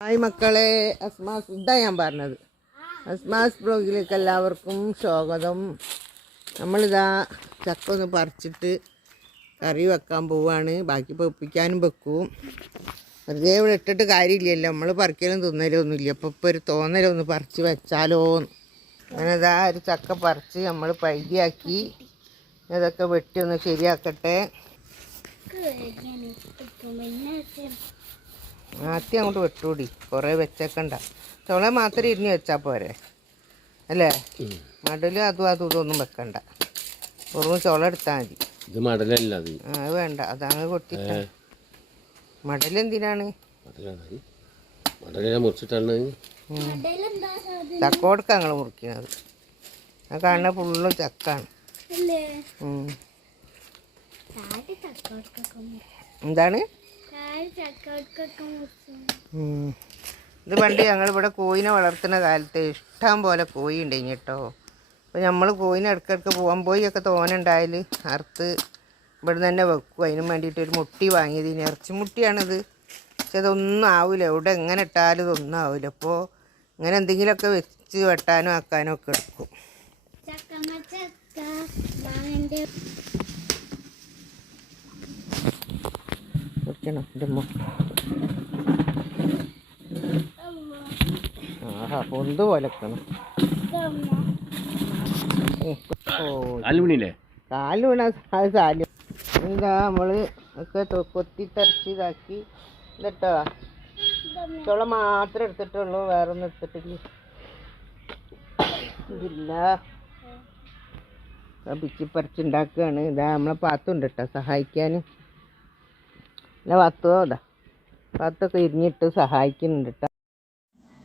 Hi മക്കളെ, അസ്മാസ് ഇതാ ഞാൻ പറഞ്ഞത്. അസ്മാസ് ബ്ലോഗിലേക്ക് എല്ലാവർക്കും സ്വാഗതം. നമ്മളിതാ ചക്ക ഒന്ന് പറിച്ചിട്ട് കറി വെക്കാൻ പോവുകയാണ്. ബാക്കി പൊപ്പിക്കാനും വെക്കും. വെറുതെ ഇവിടെ ഇട്ടിട്ട് കാര്യമില്ലല്ലോ, നമ്മൾ പറിക്കലും തിന്നലൊന്നുമില്ല. അപ്പോൾ ഒരു തോന്നലൊന്ന് പറിച്ച് വെച്ചാലോന്ന്. അങ്ങനെ ഇതാ ഒരു ചക്ക പറിച്ച് നമ്മൾ പഴുതിയാക്കി ഇതൊക്കെ വെട്ടി ഒന്ന് ശരിയാക്കട്ടെ. ആദ്യം അങ്ങോട്ട് വെട്ടൂടി, കുറേ വെച്ചേക്കണ്ട. ചുള മാത്രം ഇരിഞ്ഞ് വെച്ചാൽ പോരെ അല്ലേ? മടല് അതും ഇതൊന്നും വെക്കണ്ട, വെറും ചുള എടുത്താൽ മതി. ഇത് മടലല്ല, അത് വേണ്ട, അതങ്ങ് കൊട്ടിട്ട. മടലെന്തിനാണ്? ചക്കോടക്ക ഞങ്ങൾ മുറിക്കുന്നത്. ആ കാണുന്ന ഫുള്ളും ചക്കാണ്. എന്താണ് ഇത്? പണ്ട് ഞങ്ങളിവിടെ കോഴിനെ വളർത്തുന്ന കാലത്ത് ഇഷ്ടം പോലെ കോഴി ഉണ്ടായിന് കേട്ടോ. അപ്പോൾ നമ്മൾ കോഴിനെ ഇടയ്ക്കിടയ്ക്ക് പോകാൻ പോയൊക്കെ തോനുണ്ടായാൽ അറുത്ത് ഇവിടെ തന്നെ വെക്കും. അതിന് വേണ്ടിയിട്ട് ഒരു മുട്ടി വാങ്ങിയതിന്, ഇറച്ചി മുട്ടിയാണിത്. പക്ഷെ ഇതൊന്നും ആവില്ല, ഇവിടെ എങ്ങനെ ഇട്ടാലും ഇതൊന്നും ആവില്ല. അപ്പോൾ ഇങ്ങനെ എന്തെങ്കിലുമൊക്കെ വെച്ച് വെട്ടാനോ ആക്കാനോ ഒക്കെ എടുക്കും. ആഹാ, പൊന്ത് പോലെക്കണം. കാല് വീണ അത് സാലും. എന്താ നമ്മള് ഒക്കെ കൊത്തിത്തരച്ച് ഇതാക്കി എന്നിട്ടോ. ചുള മാത്രം എടുത്തിട്ടുള്ളൂ, വേറെ ഒന്നും എടുത്തിട്ടില്ല. ഇതില്ല, പിച്ചിപ്പറിച്ചുണ്ടാക്കുകയാണ്. ഇതാ നമ്മളെ പാത്തുണ്ട് കേട്ടോ സഹായിക്കാൻ. പിന്നെ പാത്തൊക്കെ ഇരിഞ്ഞിട്ട് സഹായിക്കുന്നുണ്ട് കേട്ടോ.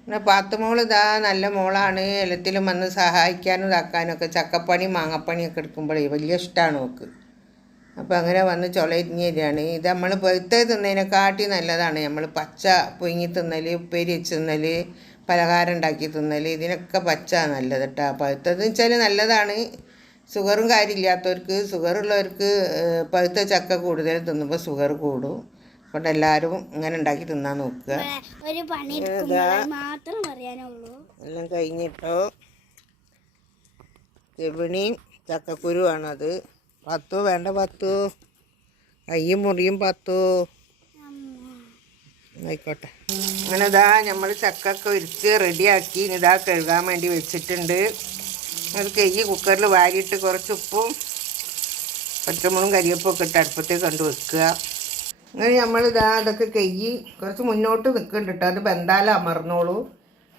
പിന്നെ പാത്തുമോൾ ഇതാ നല്ല മോളാണ്. എല്ലാത്തിലും വന്ന് സഹായിക്കാനും ഇതാക്കാനും ഒക്കെ. ചക്കപ്പണി മാങ്ങപ്പണിയൊക്കെ എടുക്കുമ്പോഴേ വലിയ ഇഷ്ടമാണ് നോക്ക്. അപ്പോൾ അങ്ങനെ വന്ന് ചുള ഇരിഞ്ഞ് തരികയാണ്. ഇത് നമ്മൾ പഴുത്ത തിന്നതിനെക്കാട്ടി നല്ലതാണ് നമ്മൾ പച്ച പുഴുങ്ങി തിന്നൽ, ഉപ്പേരി വെച്ച് തിന്നൽ, പലഹാരം ഉണ്ടാക്കി തിന്നൽ. ഇതിനൊക്കെ പച്ച നല്ലത് കേട്ടോ. പഴുത്തതെന്ന് വെച്ചാൽ നല്ലതാണ്. ഷുഗറും കാര്യമില്ലാത്തവർക്ക്, ഷുഗറുള്ളവർക്ക് പഴുത്ത ചക്ക കൂടുതൽ തിന്നുമ്പോൾ ഷുഗർ കൂടും. അതുകൊണ്ട് എല്ലാവരും ഇങ്ങനെ ഉണ്ടാക്കി തിന്നാൻ നോക്കുക. എല്ലാം കഴിഞ്ഞിട്ടോ. ചെവിണിയും ചക്കക്കുരുവാണത്. പത്തു വേണ്ട, പത്തു കയ്യും മുറിയും പത്തു ആയിക്കോട്ടെ. അങ്ങനെ ഇതാ നമ്മൾ ചക്കൊക്കെ ഉരിച്ച് റെഡിയാക്കി ഇതാ കഴുകാൻ വേണ്ടി വെച്ചിട്ടുണ്ട്. അത് കഴുകി കുക്കറിൽ വാരിയിട്ട് കുറച്ച് ഉപ്പും പച്ചമുളകും കരിവേപ്പൊക്കെ ഇട്ട് അടുപ്പത്തേക്ക് കണ്ടു വെക്കുക. അങ്ങനെ നമ്മളിതാ അതൊക്കെ കഴുകി കുറച്ച് മുന്നോട്ട് നിൽക്കുന്നുണ്ട് കേട്ടോ. അത് ബന്ധാല അമർന്നോളൂ.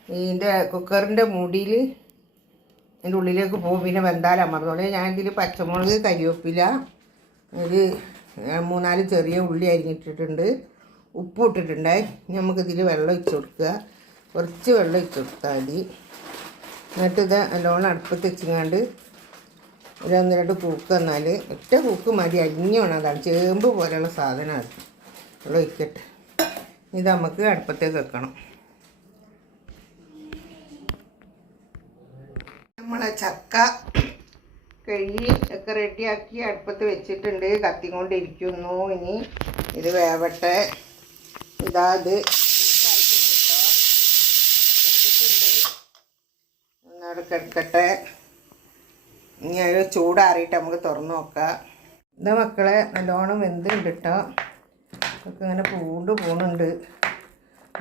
ഇതിൻ്റെ കുക്കറിൻ്റെ മൂടിയിൽ അതിൻ്റെ ഉള്ളിലേക്ക് പോകും. പിന്നെ ബന്ധാല അമർന്നോളൂ. ഞാനിതിൽ പച്ചമുളക്, കരിവേപ്പില, ഒരു 3-4 ചെറിയ ഉള്ളി അരിഞ്ഞിട്ടിട്ടുണ്ട്, ഉപ്പ് ഇട്ടിട്ടുണ്ട്. നമുക്കിതിൽ വെള്ളം ഒഴിച്ച് കൊടുക്കുക. കുറച്ച് വെള്ളം ഒഴിച്ച് കൊടുത്താൽ മതി. എന്നിട്ട് ഇത് നല്ലോണം അടുപ്പത്ത് വെച്ചിങ്ങാണ്ട് ഒരു 1-2 കൂക്ക് തന്നാൽ, ഒറ്റ കൂക്ക് മതി, അരിഞ്ഞ് വേണം. അതാണ് ചേമ്പ് പോലെയുള്ള സാധനമാണ്. വെള്ളം ഒഴിക്കട്ടെ. ഇത് നമുക്ക് അടുപ്പത്തേക്ക് വെക്കണം. നമ്മളെ ചക്ക കഴുകി ഒക്കെ റെഡിയാക്കി അടുപ്പത്ത് വെച്ചിട്ടുണ്ട്. കത്തിക്കൊണ്ടിരിക്കുന്നു. ഇനി ഇത് വേവട്ടെ. ഇതാ ഇത് കൂട്ടായിട്ടുണ്ട് കേട്ടോ, വെന്തിട്ടുണ്ട്. ഒന്നവിടെ എടുക്കട്ടെ. ഇനി അത് ചൂടാറിയിട്ട് നമുക്ക് തുറന്ന് നോക്കാം. ഇതാ മക്കളെ നല്ലോണം വെന്തുണ്ട് കേട്ടോ. ഒക്കെ ഇങ്ങനെ പോകുന്നുണ്ട്.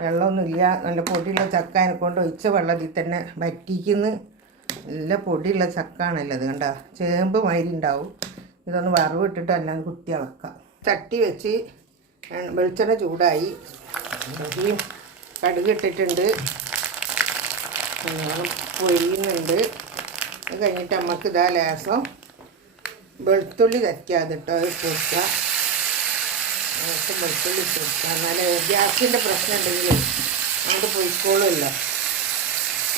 വെള്ളമൊന്നുമില്ല, നല്ല പൊടിയുള്ള ചക്ക. അതിനെക്കൊണ്ട് ഒഴിച്ച വെള്ളത്തിൽ തന്നെ വറ്റിക്കുന്നു. നല്ല പൊടിയുള്ള ചക്കാണല്ലോ അത്, കണ്ട ചേമ്പ് മാതിരി ഉണ്ടാവും. ഇതൊന്ന് വറവിട്ടിട്ട് എല്ലാം കുത്തി വെക്കാം. ചട്ടി വെച്ച് വെളിച്ചെണ്ണ ചൂടായി, കടുക് ഇട്ടിട്ടുണ്ട്, പൊരിയുന്നുണ്ട്. അത് കഴിഞ്ഞിട്ട് നമുക്ക് ഇതാ ലേസം വെളുത്തുള്ളി തയ്ക്കാതെ കേട്ടോ ഇട്ട് വെക്കുക. ലേസം വെളുത്തുള്ളി ഇട്ട് വെക്കുക. എന്നാലേ ഗ്യാസിൻ്റെ പ്രശ്നം ഉണ്ടെങ്കിൽ അങ്ങോട്ട് പൊയ്ക്കോളുമല്ലോ.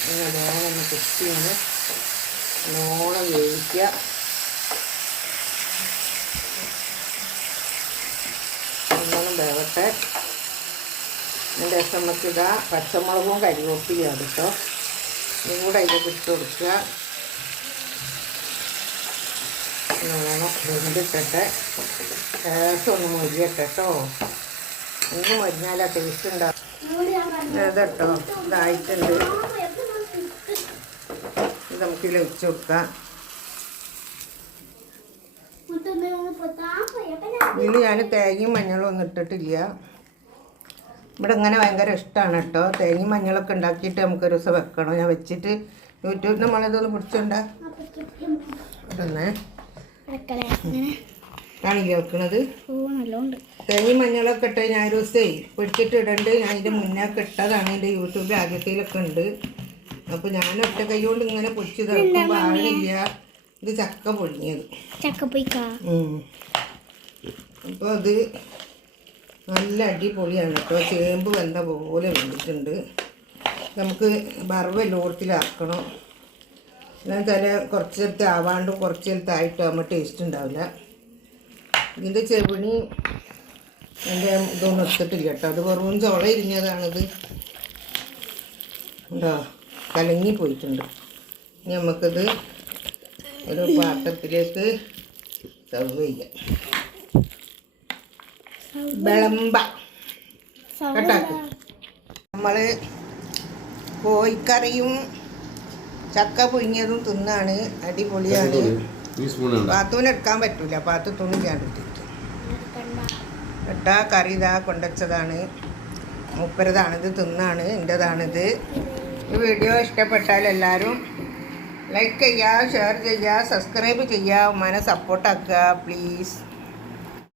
നല്ലോണം ഒന്ന് കുത്തി ഒന്ന് നല്ലോണം വേവിക്കുക. നല്ലോണം വേവട്ടെ. അതിൻ്റെ ശേഷം നമുക്കിതാ പച്ചമുളകും കരിവേപ്പിലയും കേട്ടോ, ഇതും കൂടെ അതിലേക്ക് ഇട്ട് കൊടുക്കുക. നല്ലോണം വെന്തിട്ടെ ലേശം ഒന്ന് മൊരിയട്ടെ കേട്ടോ. ഒന്ന് മൊരിഞ്ഞാൽ ആ ടേസ്റ്റ് ഉണ്ടാകും. കേട്ടോ ഇതായിട്ടുണ്ട്. ഇത് നമുക്ക് ഇതിൽ വെച്ച് കൊടുക്കാം. ഇതിൽ ഞാൻ തേങ്ങയും മഞ്ഞളും ഒന്നും ഇട്ടിട്ടില്ല. ഇവിടെ ഇങ്ങനെ ഭയങ്കര ഇഷ്ടമാണ് കേട്ടോ. തേങ്ങയും മഞ്ഞളൊക്കെ ഉണ്ടാക്കിയിട്ട് നമുക്കൊരു ദിവസം വെക്കണം. ഞാൻ വെച്ചിട്ട് യൂട്യൂബിൽ നമ്മളിതൊന്ന് പിടിച്ചോണ്ടാ അതൊന്നേ കാണില്ലേ വെക്കണത്. തേങ്ങയും മഞ്ഞളൊക്കെ ഇട്ട് ഞാൻ ഒരു ദിവസമേ പിടിച്ചിട്ട് ഇടണ്ട്. ഞാൻ അതിൻ്റെ മുന്നൊക്കെ ഇട്ടതാണ്. എൻ്റെ യൂട്യൂബിൽ ആദ്യത്തിലൊക്കെ ഉണ്ട്. അപ്പോൾ ഞാൻ ഒറ്റ കൈ കൊണ്ട് ഇങ്ങനെ പൊടിച്ച് തറക്കുമ്പോൾ ആളില്ല. ഇത് ചക്ക പൊടിഞ്ഞത് അപ്പോൾ അത് നല്ല അടിപൊളിയാണ് കേട്ടോ. ചേമ്പ് വെന്ത പോലെ വെന്തിട്ടുണ്ട്. നമുക്ക് വറവെല്ലോടത്തിലാക്കണം. എന്നാൽ ചില കുറച്ച് നേരത്തെ ആവാണ്ടും കുറച്ച് നേരത്തായിട്ടാകുമ്പോൾ ടേസ്റ്റ് ഉണ്ടാവില്ല. ഇതിൻ്റെ ചെവിണി എൻ്റെ ഇതൊന്നും എടുത്തിട്ടില്ല കേട്ടോ. അത് വെറും ചോള ഇരിഞ്ഞതാണിത്. ഉണ്ടോ കലങ്ങി പോയിട്ടുണ്ട്. ഇനി നമുക്കിത് ഒരു പാത്രത്തിലേക്ക് സർവ് ചെയ്യാം. വിളമ്പ കേട്ടാക്ക്. നമ്മൾ കോഴിക്കറിയും ചക്ക പുഴുങ്ങിയതും തിന്നാണ്. അടിപൊളിയാണ്. പാത്തൂന് എടുക്കാൻ പറ്റൂല. പാത്തു തുണി ചാണ്ടിട്ടിരിക്കും കേട്ടാ. കറി ഇതാ കൊണ്ടുവച്ചതാണ്. മൂപ്പരതാണിത്. തിന്നാണ്. എൻ്റെതാണിത്. ഈ വീഡിയോ ഇഷ്ടപ്പെട്ടാൽ എല്ലാവരും ലൈക്ക് ചെയ്യുക, ഷെയർ ചെയ്യുക, സബ്സ്ക്രൈബ് ചെയ്യുക. ഉമ്മാനെ സപ്പോർട്ടാക്കുക പ്ലീസ്.